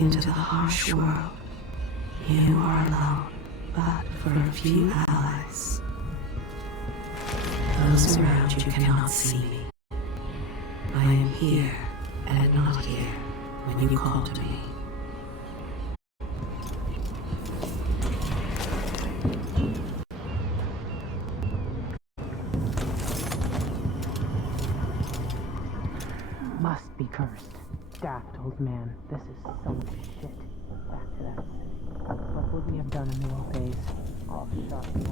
Going into the harsh world. You are alone, but for a few allies. Those around you cannot see me. I am here and not here when you call to me. Must be cursed. Daft old man. This is so much shit. Back to that city. What would we have done in the old days? All shot and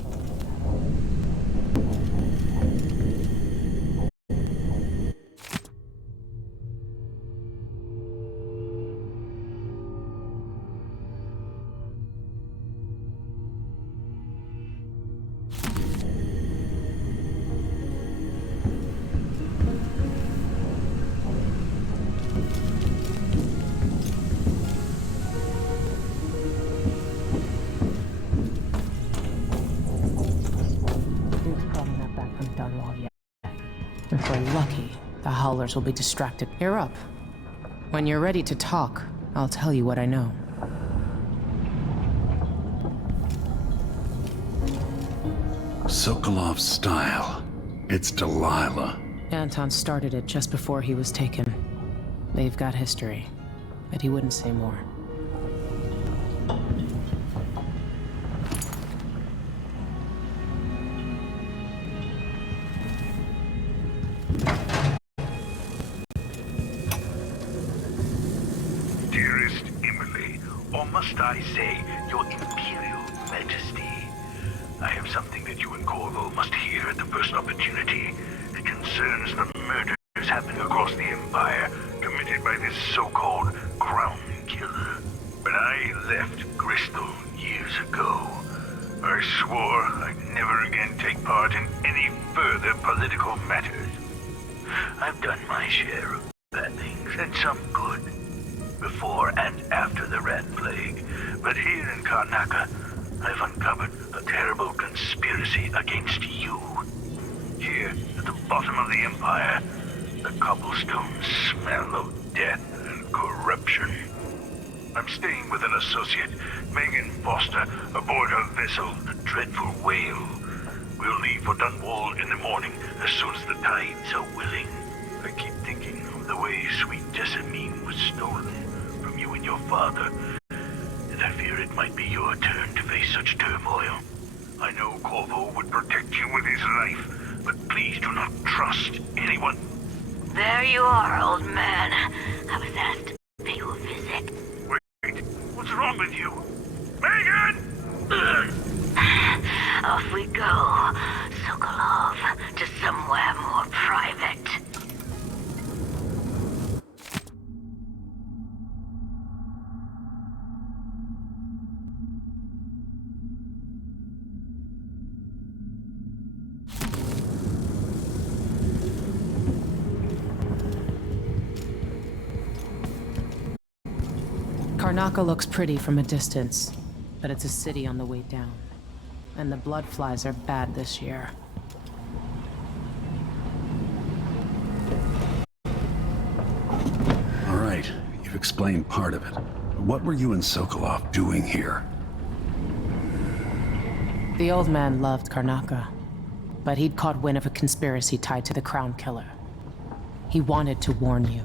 If we're lucky, the Howlers will be distracted. You're up. When you're ready to talk, I'll tell you what I know. Sokolov's style. It's Delilah. Anton started it just before he was taken. They've got history, but he wouldn't say more. Dearest Emily, or must I say, your Imperial Majesty, I have something that you and Corvo must hear at the first opportunity. It concerns the murders happening across the Empire, committed by this so-called Crown Killer. When I left Bristol years ago, I swore I'd never again take part in any further political matters. I've done my share of bad things, and some good, before and after the Rat Plague. But here in Karnaca, I've uncovered a terrible conspiracy against you. Here, at the bottom of the Empire, the cobblestones smell of death and corruption. I'm staying with an associate, Megan Foster, aboard her vessel, the Dreadful Whale. We'll leave for Dunwall in the morning, as soon as the tides are willing. I keep thinking of the way sweet Jessamine was stolen from you and your father, and I fear it might be your turn to face such turmoil. I know Corvo would protect you with his life, but please do not trust anyone. There you are, old man. I was asked to pay you a visit. Wait, what's wrong with you? Megan! Off we go, Sokolov, to somewhere more private. Karnaca looks pretty from a distance, but it's a city on the way down. And the blood flies are bad this year. All right, you've explained part of it. What were you and Sokolov doing here? The old man loved Karnaca, but he'd caught wind of a conspiracy tied to the Crown Killer. He wanted to warn you.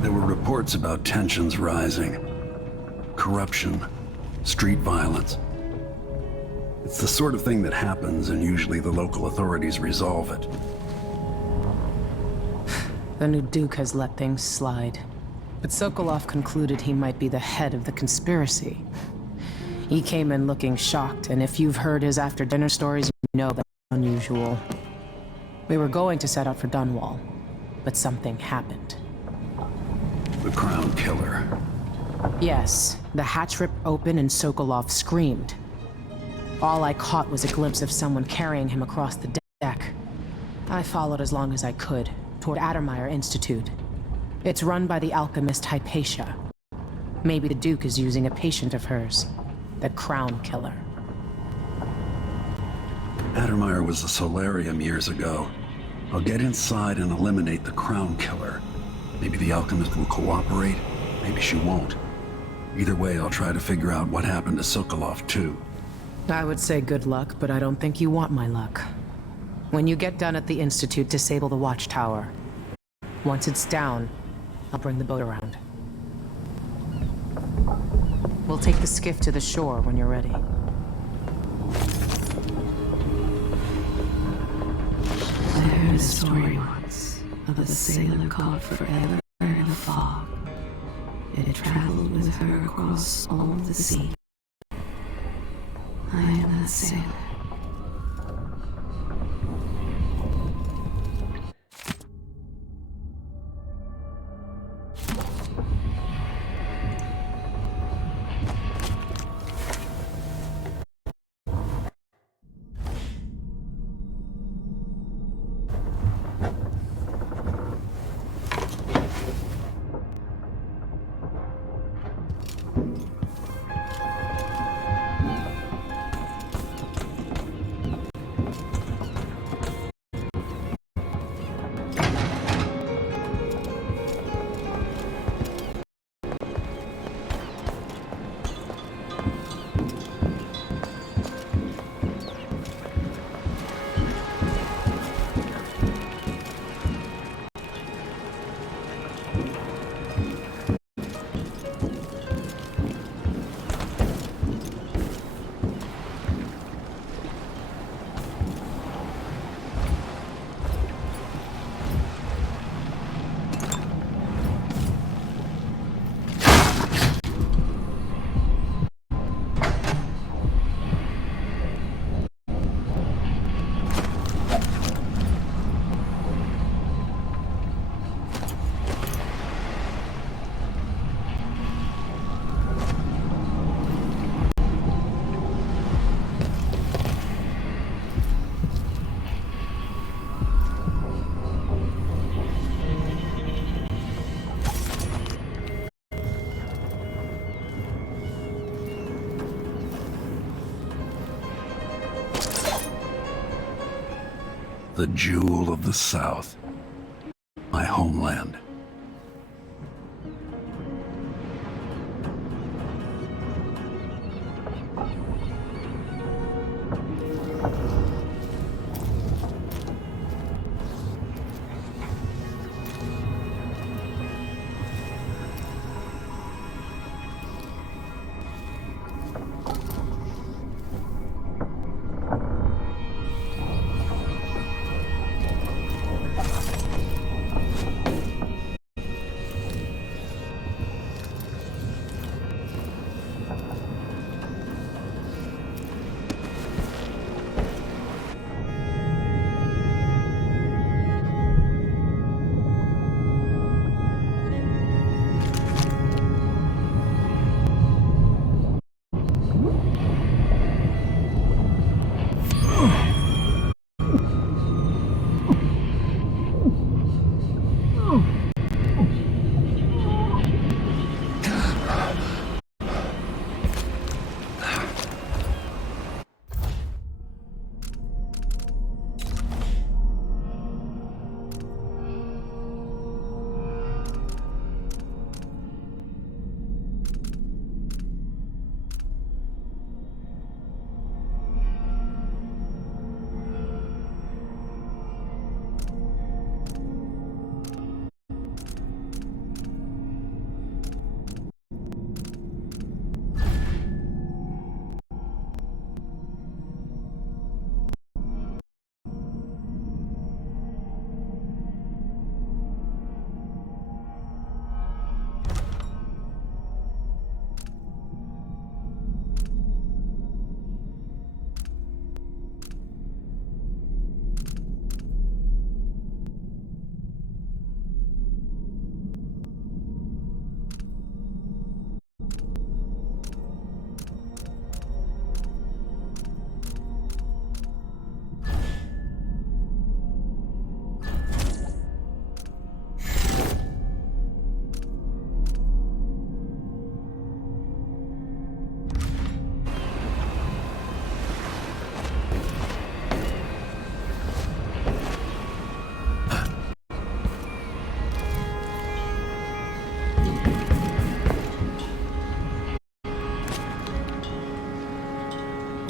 There were reports about tensions rising. Corruption. Street violence. It's the sort of thing that happens, and usually the local authorities resolve it. The new Duke has let things slide. But Sokolov concluded he might be the head of the conspiracy. He came in looking shocked, and if you've heard his after-dinner stories, you know that's unusual. We were going to set out for Dunwall, but something happened. The Crown Killer. Yes, the hatch ripped open and Sokolov screamed. All I caught was a glimpse of someone carrying him across the deck. I followed as long as I could, toward Addermeyer Institute. It's run by the alchemist Hypatia. Maybe the Duke is using a patient of hers, the Crown Killer. Addermeyer was a solarium years ago. I'll get inside and eliminate the Crown Killer. Maybe the alchemist will cooperate, maybe she won't. Either way, I'll try to figure out what happened to Sokolov too. I would say good luck, but I don't think you want my luck. When you get done at the Institute, disable the watchtower. Once it's down, I'll bring the boat around. We'll take the skiff to the shore when you're ready. I heard a story once of a sailor caught forever in a fog. It had traveled with her across all of the sea. I am that sailor. The jewel of the South. My homeland.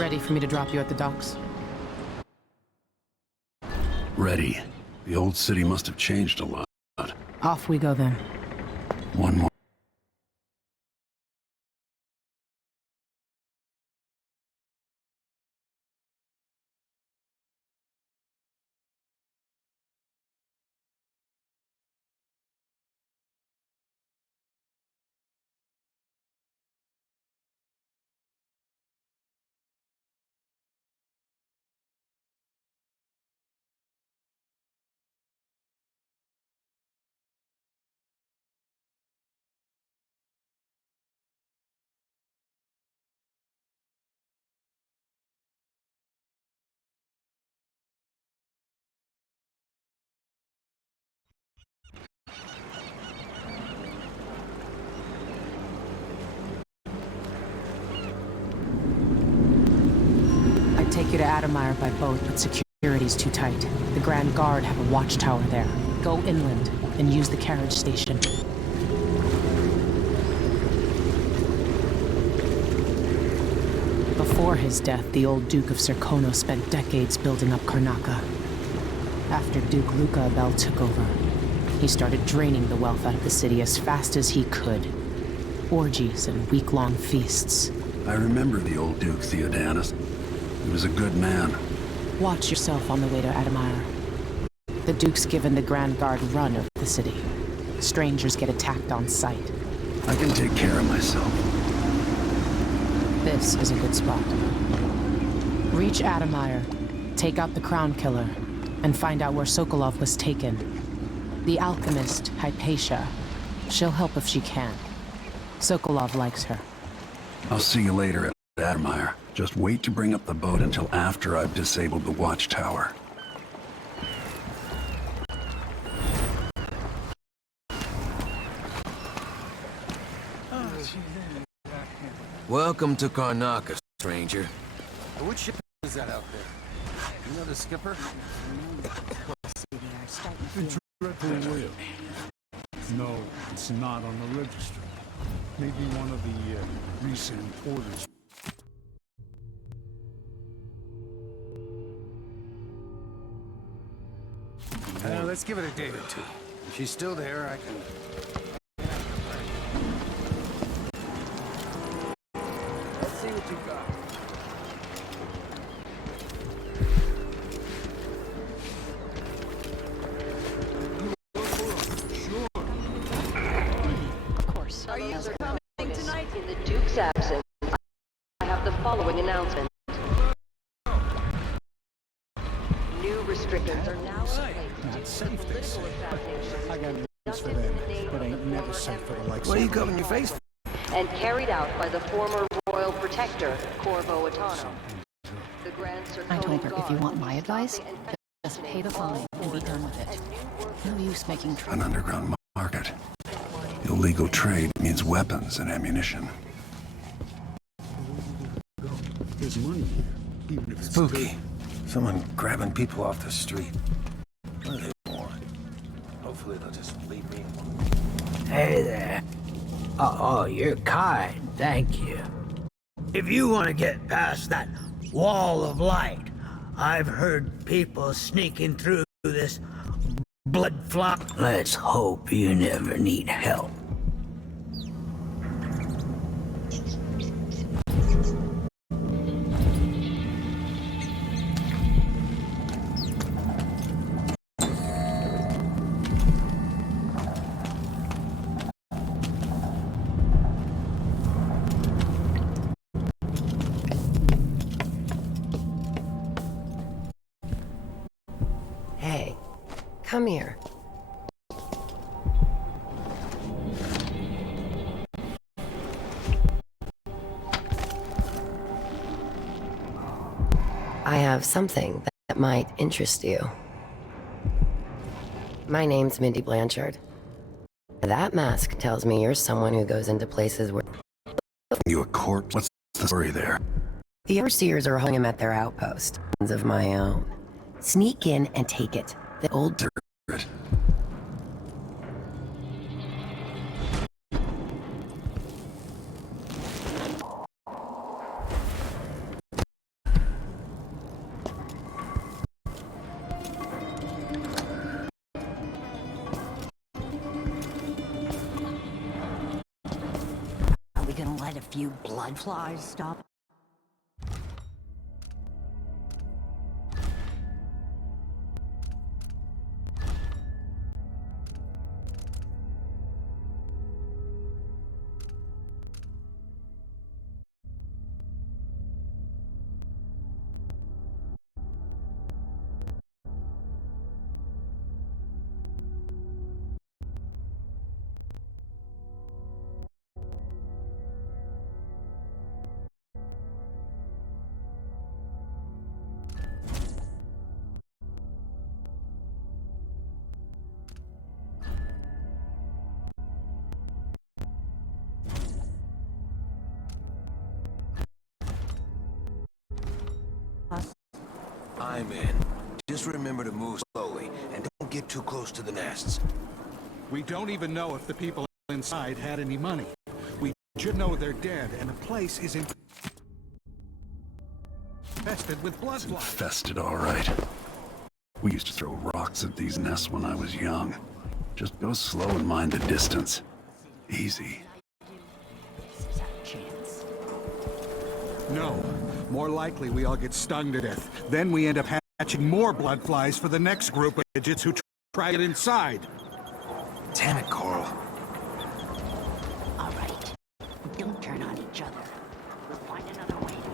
Ready for me to drop you at the docks? Ready. The old city must have changed a lot. Off we go then. One more. I'd take you to Adamire by boat, but security's too tight. The Grand Guard have a watchtower there. Go inland and use the carriage station. Before his death, the old Duke of Serkono spent decades building up Karnaca. After Duke Luca Abel took over, he started draining the wealth out of the city as fast as he could. Orgies and week-long feasts. I remember the old Duke Theodanis. He was a good man. Watch yourself on the way to Adamire. The Duke's given the Grand Guard run of the city. Strangers get attacked on sight. I can take care of myself. This is a good spot. Reach Adamire, take out the Crown Killer, and find out where Sokolov was taken. The alchemist, Hypatia. She'll help if she can. Sokolov likes her. I'll see you later at Admire. Just wait to bring up the boat until after I've disabled the watchtower. Welcome to Karnaca, stranger. Which ship is that out there? You know the skipper? Dreadful whale. No, it's not on the register. Maybe one of the recent orders. Let's give it a day or two. If she's still there, I can... Let's see what you got. Are you coming tonight? In the Duke's absence, I have the following announcement. New restrictions are now in place. Not safe, they say. I got news for them. It ain't never safe for the likes of... What are you covering your face for? And carried out by the former royal protector, Corvo Atano. The Grand I Serkonan told her, if you Guard want my will advice, stop the infection just pay the fine and be done with it. No use making An trouble. underground market. Illegal trade means weapons and ammunition. There's money here, even if it's... Spooky. Someone grabbing people off the street. What do they want? Hopefully they'll just leave me alone. Hey there. Oh, you're kind. Thank you. If you want to get past that wall of light, I've heard people sneaking through this blood flock. Let's hope you never need help. Hey, come here. I have something that might interest you. My name's Mindy Blanchard. That mask tells me you're someone who goes into places where You a corpse? What's the story there? the overseers are holding him at their outpost. Of my own. Sneak in and take it. The old Secret. few blood flies stop? I'm in. Just remember to move slowly, and don't get too close to the nests. We don't even know if the people inside had any money. We should know they're dead, and the place is infested with blood flies. Infested, all right. We used to throw rocks at these nests when I was young. Just go slow and mind the distance. Easy. No. More likely we all get stung to death. Then we end up hatching more blood flies for the next group of idiots who try to get inside. Damn it, Carl. All right. Don't turn on each other. We'll find another way to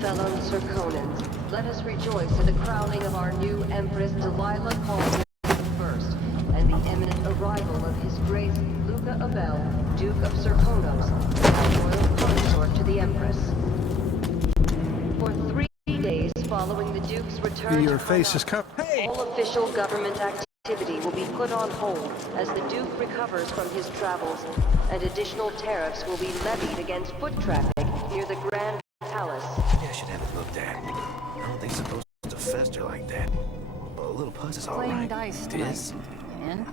Fellow Serkonans, let us rejoice at the crowning of our new Empress Delilah Paul first, and the imminent arrival of His Grace Luca Abel, Duke of Serkonos, as royal consort to the Empress. For 3 days following the Duke's return Your to face is Karnak, all official government activity will be put on hold as the Duke recovers from his travels, and additional tariffs will be levied against foot traffic near the Grand Palace. Maybe I should have it looked at. I don't think it's supposed to fester like that. But a little pus is all playing right. dice It is. tonight. And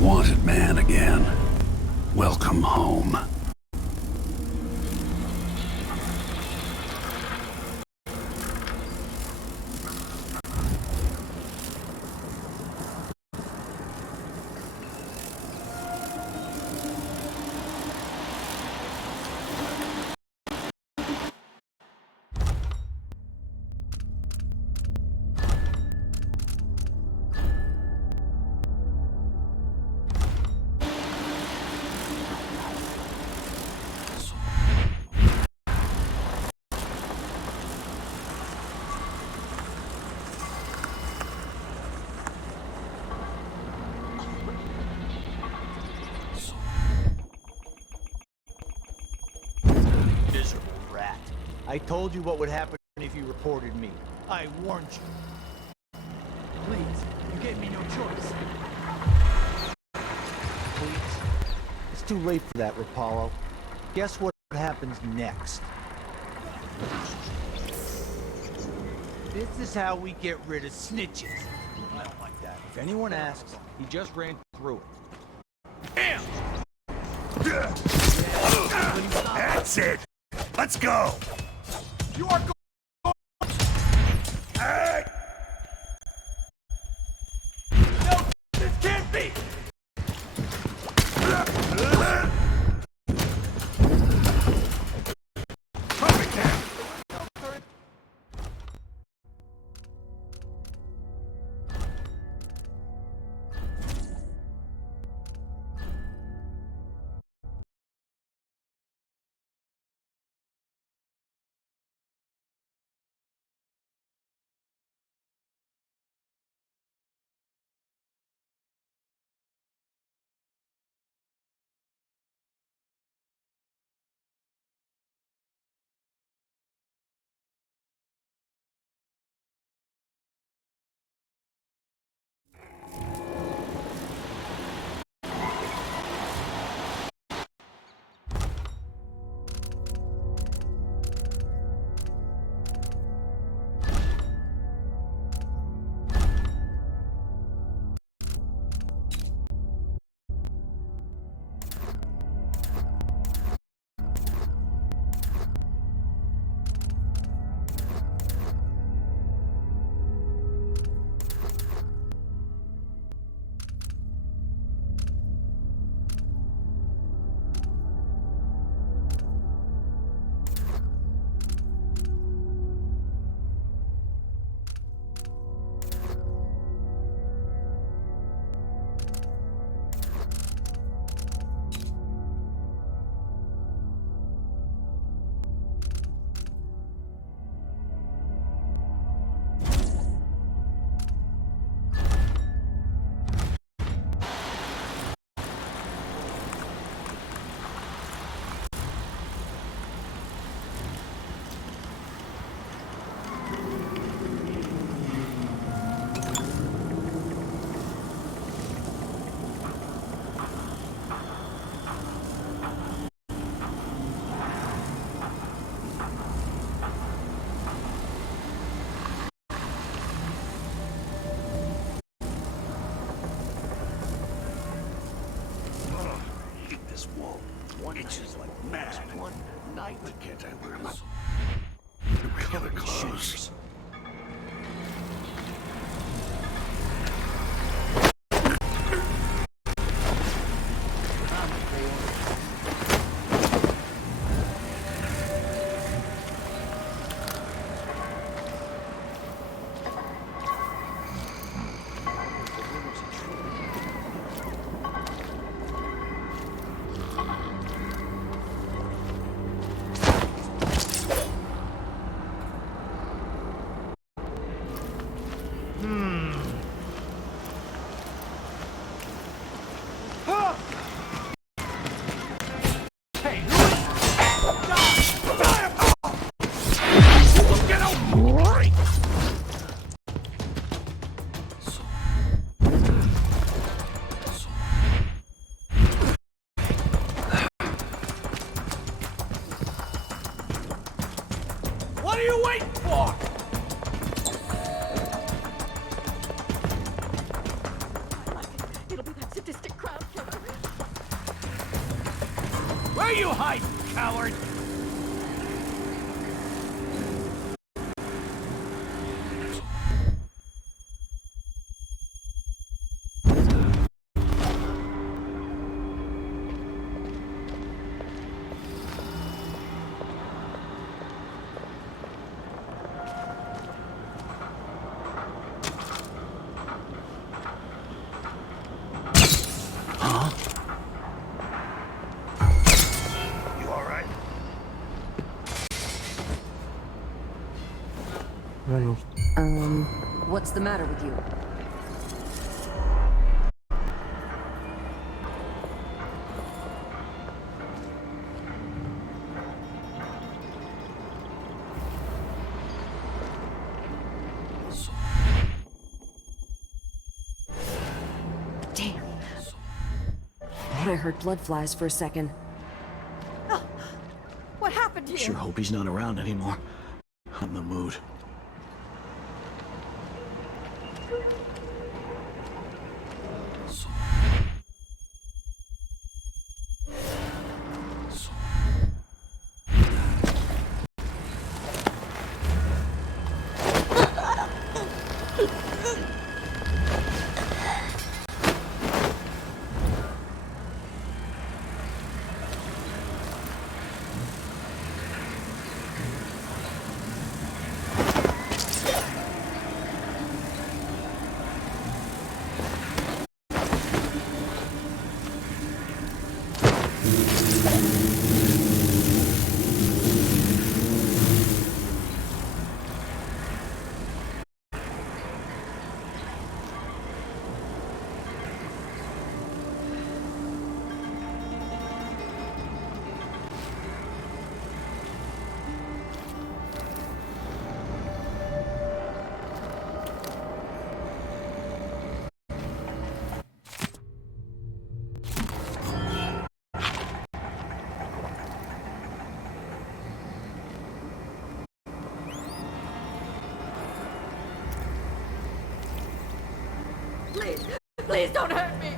wanted man again. Welcome home. Miserable rat. I told you what would happen if you reported me. I warned you. Please, you gave me no choice. Please. It's too late for that, Rapallo. Guess what happens next? This is how we get rid of snitches. I don't like that. If anyone asks, he just ran through it. Damn! That's it! Let's go! You are going. Hey! No, this can't be! Itches like mad. One night. Why can't I wear my regular clothes? What are you waiting for? It'll be that sadistic crowd Where are you hiding, coward? What's the matter with you? Damn. Thought I heard blood flies for a second. What happened here? Sure hope he's not around anymore. I'm in the mood. Please don't hurt me!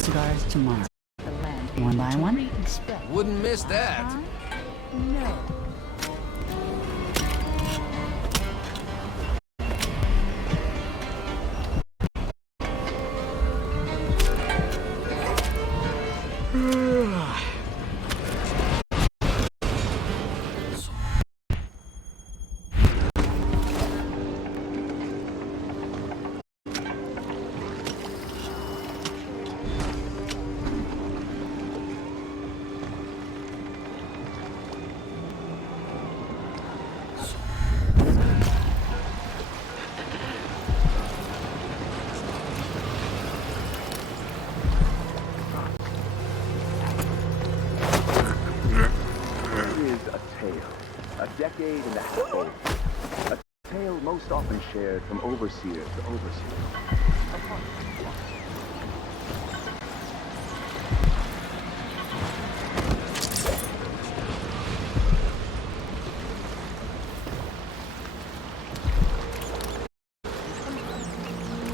Cigars tomorrow. You want to buy one? Wouldn't miss that. No. decade and a half old. A tale most often shared from overseer to overseer.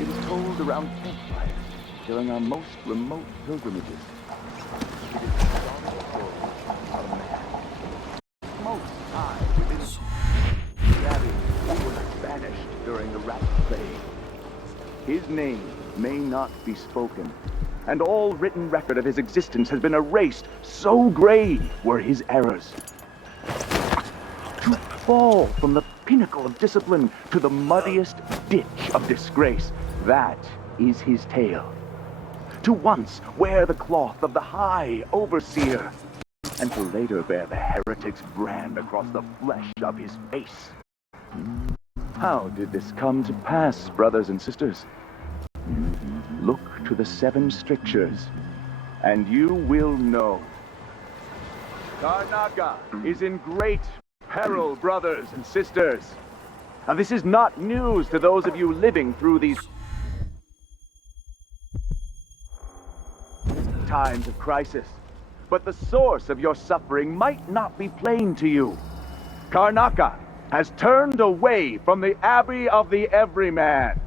It is told around campfires during our most remote pilgrimages. It is the sorrowful story of a man. Most high within savage who was banished during the rat plague. His name may not be spoken, and all written record of his existence has been erased. So grave were his errors. To fall from the pinnacle of discipline to the muddiest ditch of disgrace, that is his tale. To once wear the cloth of the high overseer, and to later bear the heretic's brand across the flesh of his face. How did this come to pass, brothers and sisters? Look to the 7 strictures, and you will know. Karnaca is in great peril, brothers and sisters. Now, this is not news to those of you living through these times of crisis, but the source of your suffering might not be plain to you. Karnaca has turned away from the Abbey of the Everyman.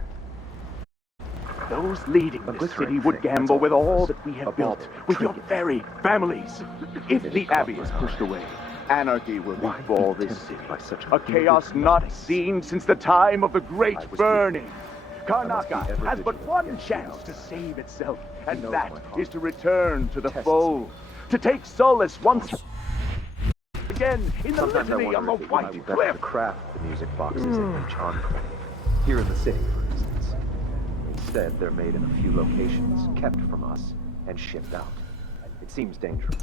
Those leading the city would gamble with all that we have built, with your very families. If the Abbey is pushed away, anarchy will befall this city. A chaos not seen since the time of the Great Burning. Karnaca has but one chance to save itself, and that is to return to the fold, to take solace once again in the litany of the White Cliff. To craft the music boxes in Chandra, here in the city, for instance. Instead, they're made in a few locations, kept from us, and shipped out. It seems dangerous.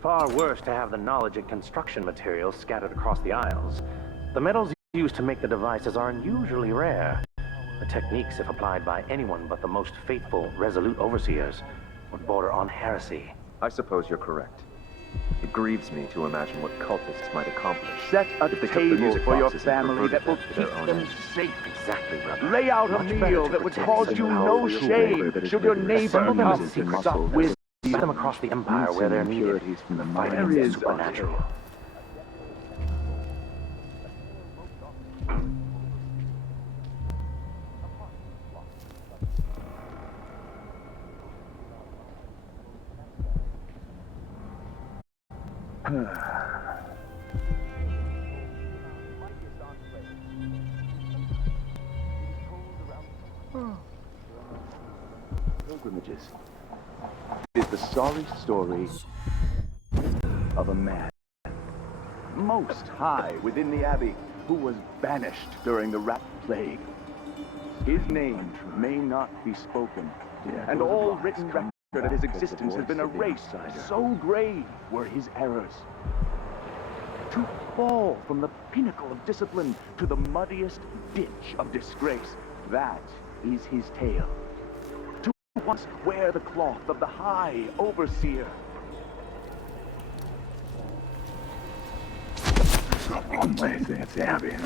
Far worse to have the knowledge and construction materials scattered across the Isles. The metals used to make the devices are unusually rare. The techniques, if applied by anyone but the most faithful, resolute overseers, would border on heresy. I suppose you're correct. It grieves me to imagine what cultists might accomplish. Set a if they took the table music for your boxes and family that will converted them to keep their them own safe. Exactly, brother. Lay out a meal that would cause you no shame should your neighbor come secret up with Send them across the Empire where they're needed. from the Fighting there is is supernatural. Pilgrimages. It is the sorry story of a man, most high within the Abbey, who was banished during the Rat Plague. His name may not be spoken, and all written record of his existence has been erased. So grave were his errors. To fall from the pinnacle of discipline to the muddiest ditch of disgrace, that is his tale. To once wear the cloth of the high overseer. One way that's the Abbey,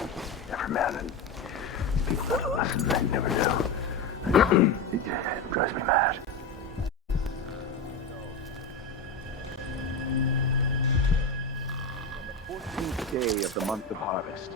every man, and people learn a lesson they never do. It drives me mad. The 14th day of the month of harvest.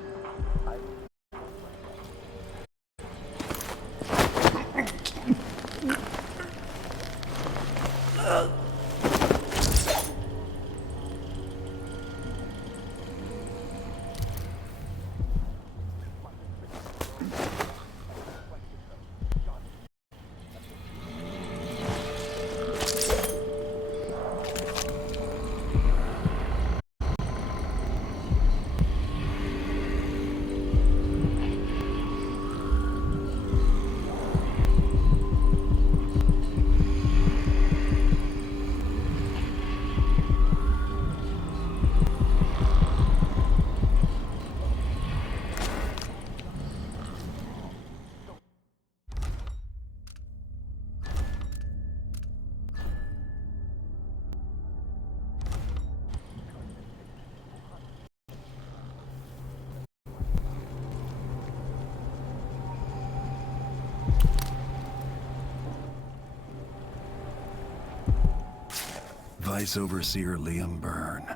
Vice Overseer Liam Byrne.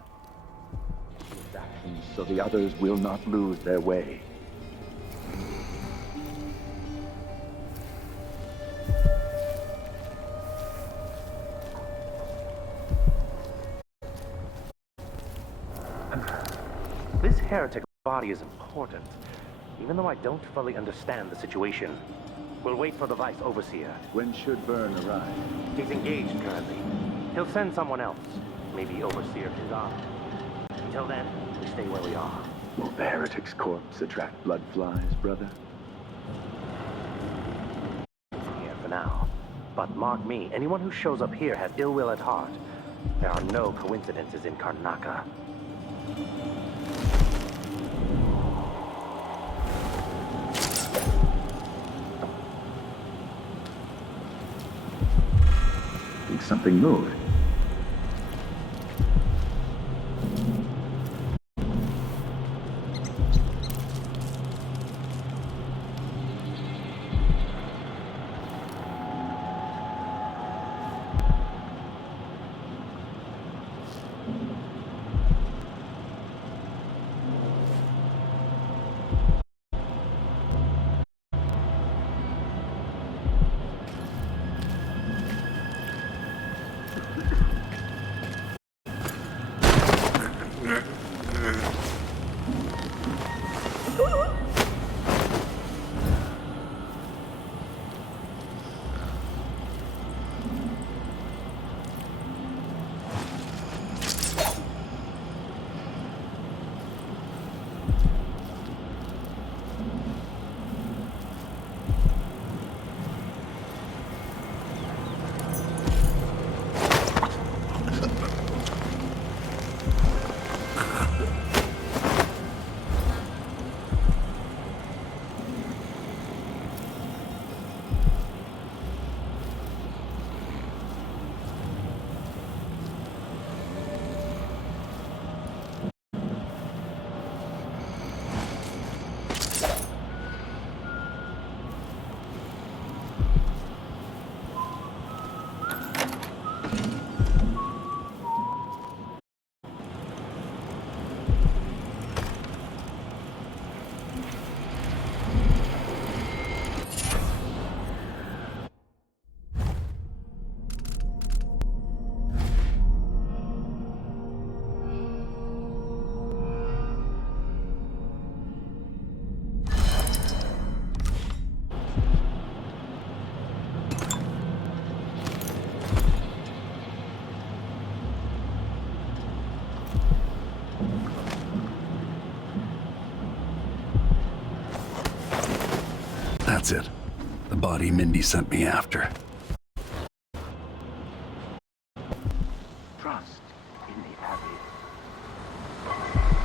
So the others will not lose their way. This heretic body is important. Even though I don't fully understand the situation, We'll wait for the Vice Overseer. When should Byrne arrive? He's engaged currently. He'll send someone else. Maybe Overseer Kazan. Until then, we stay where we are. Will the heretic's corpse attract blood flies, brother? Here for now. But mark me, anyone who shows up here has ill will at heart. There are no coincidences in Karnaca. Think something moved. That's it. The body Mindy sent me after. Trust in the Abbey.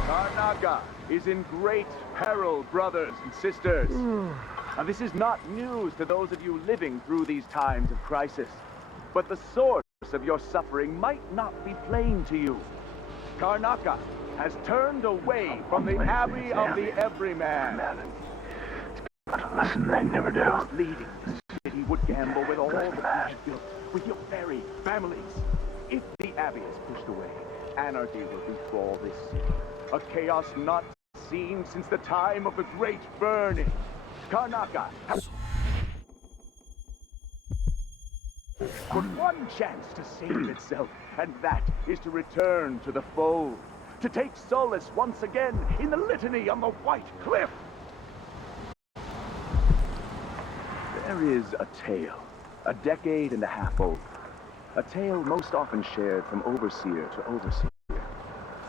Karnaca is in great peril, brothers and sisters. Now, this is not news to those of you living through these times of crisis. But the source of your suffering might not be plain to you. Karnaca has turned away from the Abbey of the Everyman. Listen, they never do. Leading the city would gamble with all that you have built, with your very families. If the Abbey is pushed away, anarchy will befall this city. A chaos not seen since the time of the Great Burning. Karnaca has but one chance to save itself, and that is to return to the fold. To take solace once again in the litany on the White Cliff. There is a tale, a decade and a half old. A tale most often shared from overseer to overseer.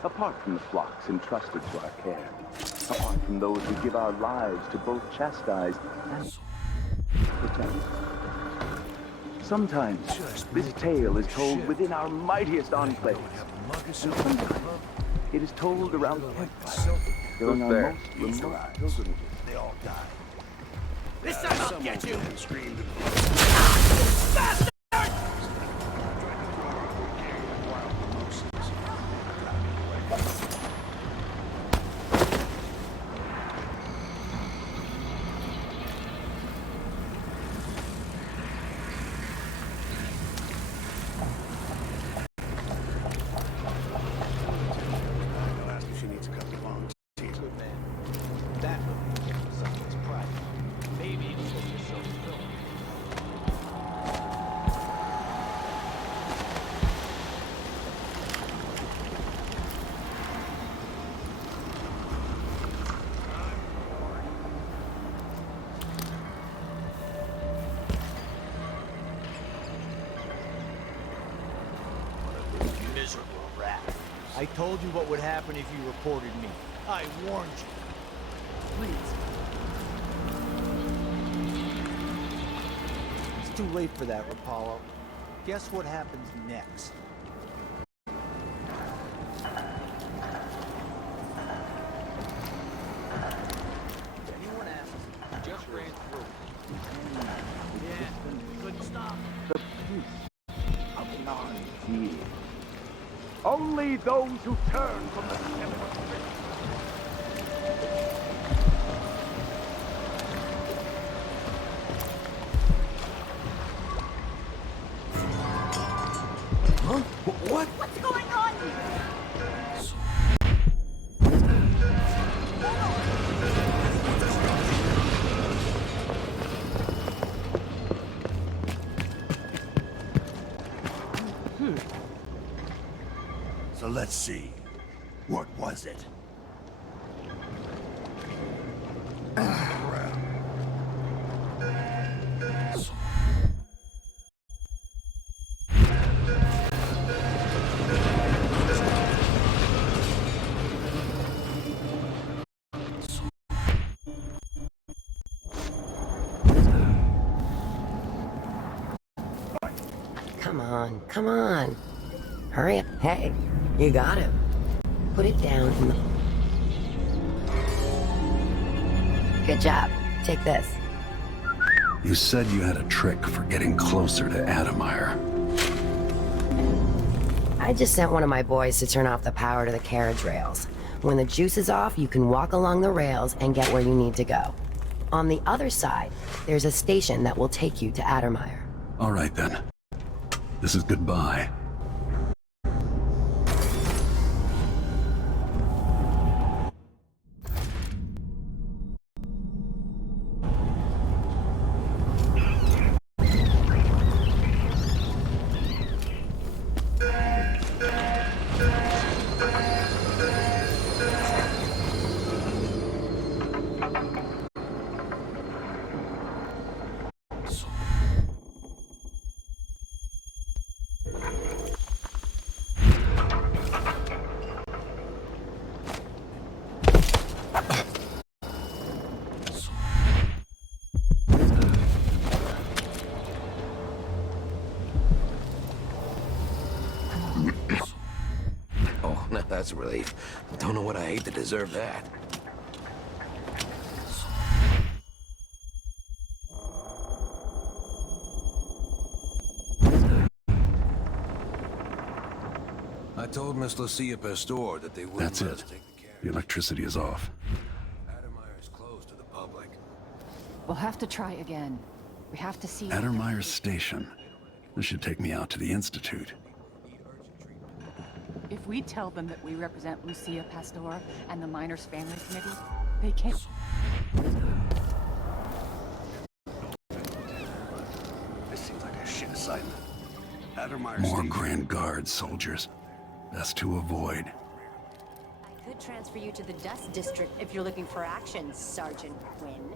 Apart from the flocks entrusted to our care. Apart from those who give our lives to both chastise and protect. Sometimes this tale is told within our mightiest enclaves. And sometimes it is told around campfires during our most remote pilgrimages. They all died. This time I'll get you! miserable rat. I told you what would happen if you reported me. I warned you. Please. It's too late for that, Rapallo. Guess what happens next? Anyone asks, just ran through. Yeah, couldn't stop. The peace of non-fear. Only those who turn from the seminal Huh? What? What's going on here? So let's see. What was it? Come on. Hurry up. Hey, you got him. Put it down in the... Good job. Take this. You said you had a trick for getting closer to Adamire. I just sent one of my boys to turn off the power to the carriage rails. When the juice is off, you can walk along the rails and get where you need to go. On the other side, there's a station that will take you to Adamire. All right then. This is goodbye. That's a relief. Don't know what I ate to deserve that. I told Miss Lucia Pastor that they wouldn't That's let it. us take the carriage. The electricity is off. Adamire is closed to the public. We'll have to try again. We have to see... Adamire's station. This should take me out to the Institute. If we tell them that we represent Lucia Pastor and the Miners Family Committee, they can't... This seems like a shit assignment. More Grand Guard soldiers. Best to avoid. I could transfer you to the Dust District if you're looking for action, Sergeant Quinn.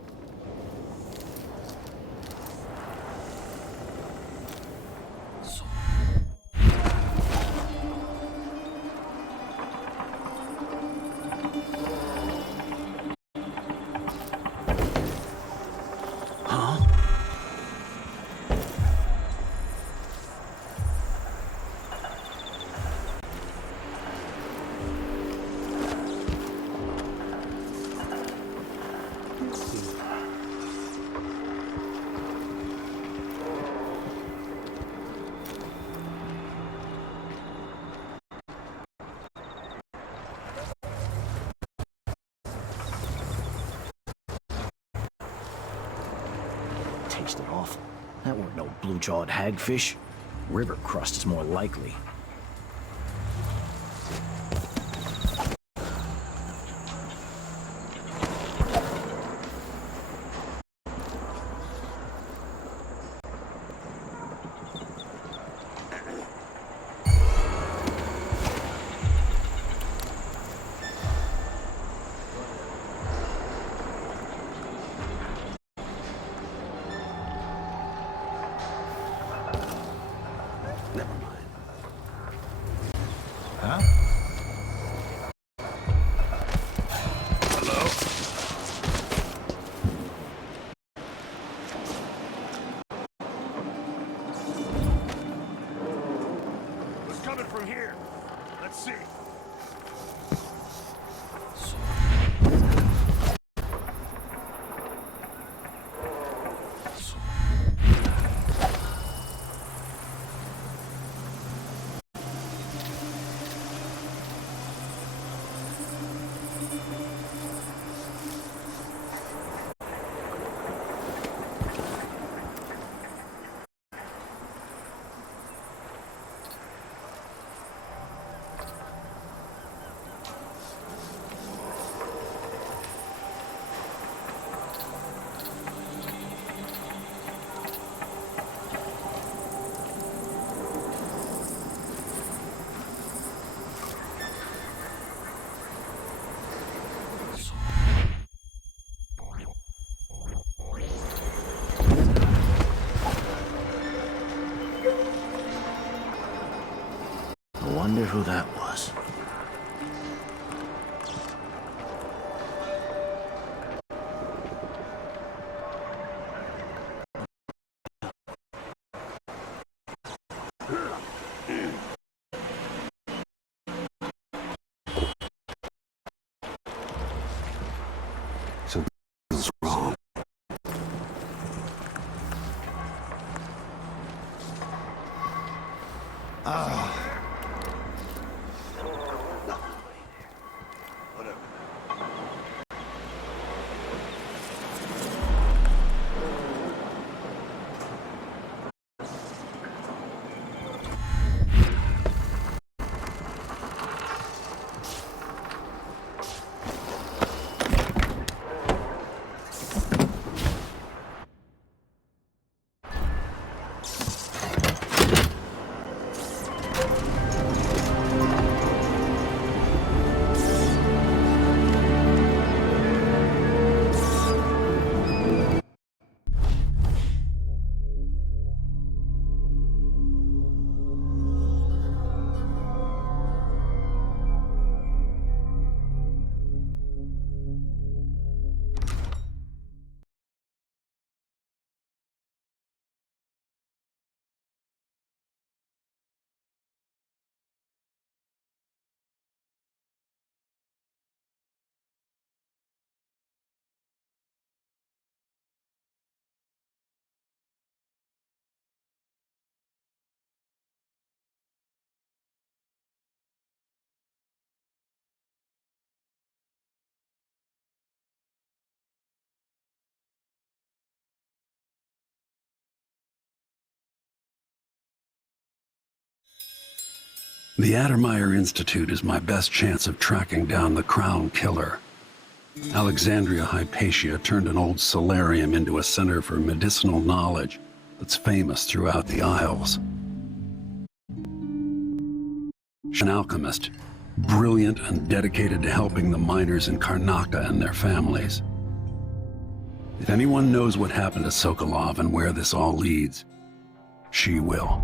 Tasted awful. That weren't no blue-jawed hagfish. River crust is more likely. The Addermeyer Institute is my best chance of tracking down the Crown Killer. Alexandria Hypatia turned an old solarium into a center for medicinal knowledge that's famous throughout the Isles. She's an alchemist, brilliant and dedicated to helping the miners in Karnaca and their families. If anyone knows what happened to Sokolov and where this all leads, she will.